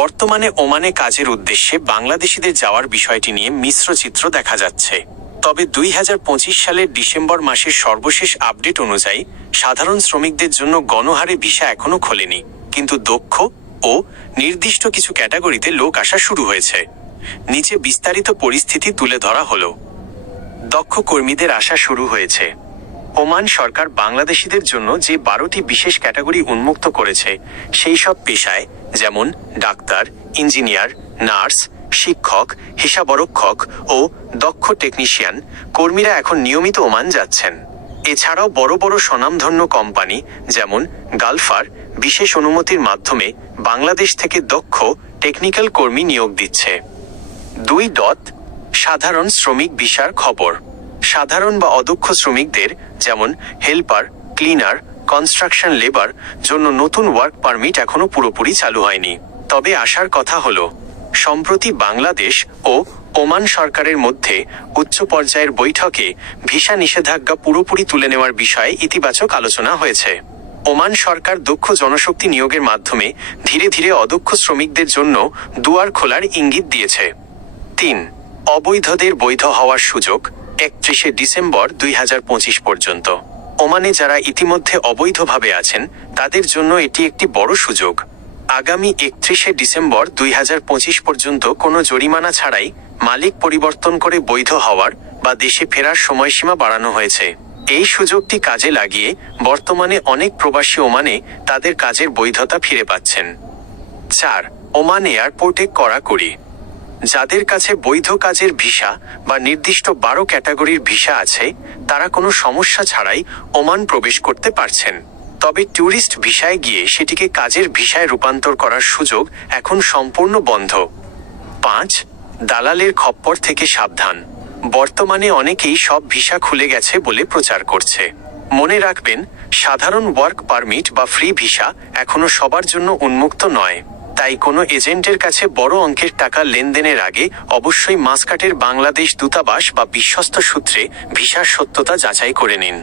বর্তমানে ওমানে কাজের উদ্দেশ্যে বাংলাদেশিদের যাওয়ার বিষয়টি নিয়ে মিশ্র চিত্র দেখা যাচ্ছে। তবে 2025 সালের ডিসেম্বর মাসের সর্বশেষ আপডেট অনুযায়ী সাধারণ শ্রমিকদের জন্য গণহারে ভিসা এখনও খোলেনি, কিন্তু দক্ষ ও নির্দিষ্ট কিছু ক্যাটাগরিতে লোক আসা শুরু হয়েছে। নিচে বিস্তারিত পরিস্থিতি তুলে ধরা হলো। দক্ষ কর্মীদের আসা শুরু হয়েছে। ওমান সরকার বাংলাদেশিদের জন্য যে 12টি বিশেষ ক্যাটাগরি উন্মুক্ত করেছে, সেই সব পেশায় যেমন ডাক্তার, ইঞ্জিনিয়ার, নার্স, শিক্ষক, হিসাবরক্ষক ও দক্ষ টেকনিশিয়ান কর্মীরা এখন নিয়মিত ওমান যাচ্ছেন। এছাড়াও বড় বড় স্বনামধন্য কোম্পানি যেমন গালফার বিশেষ অনুমতির মাধ্যমে বাংলাদেশ থেকে দক্ষ টেকনিক্যাল কর্মী নিয়োগ দিচ্ছে। 2. সাধারণ শ্রমিক ভিসার খবর। সাধারণ বা অদক্ষ শ্রমিকদের যেমন হেল্পার, ক্লিনার, কনস্ট্রাকশন লেবার জন্য নতুন ওয়ার্ক পারমিট এখনো পুরোপুরি চালু হয়নি। তবে আসার কথা হলো, সম্প্রতি বাংলাদেশ ও ওমান সরকারের মধ্যে উচ্চ পর্যায়ের বৈঠকে ভিসা নিষেধাজ্ঞা পুরোপুরি তুলে নেওয়ার বিষয়ে ইতিবাচক আলোচনা হয়েছে। ওমান সরকার দক্ষ জনশক্তি নিয়োগের মাধ্যমে ধীরে ধীরে অদক্ষ শ্রমিকদের জন্য দুয়ার খোলার ইঙ্গিত দিয়েছে। 3. অবৈধদের বৈধ হওয়ার সুযোগ 31 ডিসেম্বর 2025 পর্যন্ত। ওমানে যারা ইতিমধ্যে অবৈধভাবে আছেন তাদের জন্য এটি একটি বড় সুযোগ। আগামী 31 ডিসেম্বর 2025 পর্যন্ত কোনো জরিমানা ছাড়াই মালিক পরিবর্তন করে বৈধ হওয়ার বা দেশে ফেরার সময়সীমা বাড়ানো হয়েছে। এই সুযোগটি কাজে লাগিয়ে বর্তমানে অনেক প্রবাসী ওমানে তাদের কাজের বৈধতা ফিরে পাচ্ছেন। 4. ওমান এয়ারপোর্টে কড়াকড়ি। যাদের কাছে বৈধ কাজের ভিসা বা নির্দিষ্ট 12 ক্যাটাগরির ভিসা আছে, তারা কোনো সমস্যা ছাড়াই ওমান প্রবেশ করতে পারছেন। তবে ট্যুরিস্ট ভিসায় গিয়ে সেটিকে কাজের ভিসায় রূপান্তর করার সুযোগ এখন সম্পূর্ণ বন্ধ। 5. দালালের খপ্পর থেকে সাবধান। বর্তমানে অনেকেই সব ভিসা খুলে গেছে বলে প্রচার করছে। মনে রাখবেন, সাধারণ ওয়ার্ক পারমিট বা ফ্রি ভিসা এখনো সবার জন্য উন্মুক্ত নয়। তাই কোনো এজেন্টের কাছে বড় অঙ্কের টাকা লেনদেনের আগে অবশ্যই মাসকাটের বাংলাদেশ দূতাবাস বা বিশ্বস্ত সূত্রে ভিসার সত্যতা যাচাই করে নিন।